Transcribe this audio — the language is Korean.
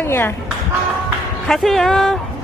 세상이야. 가세요.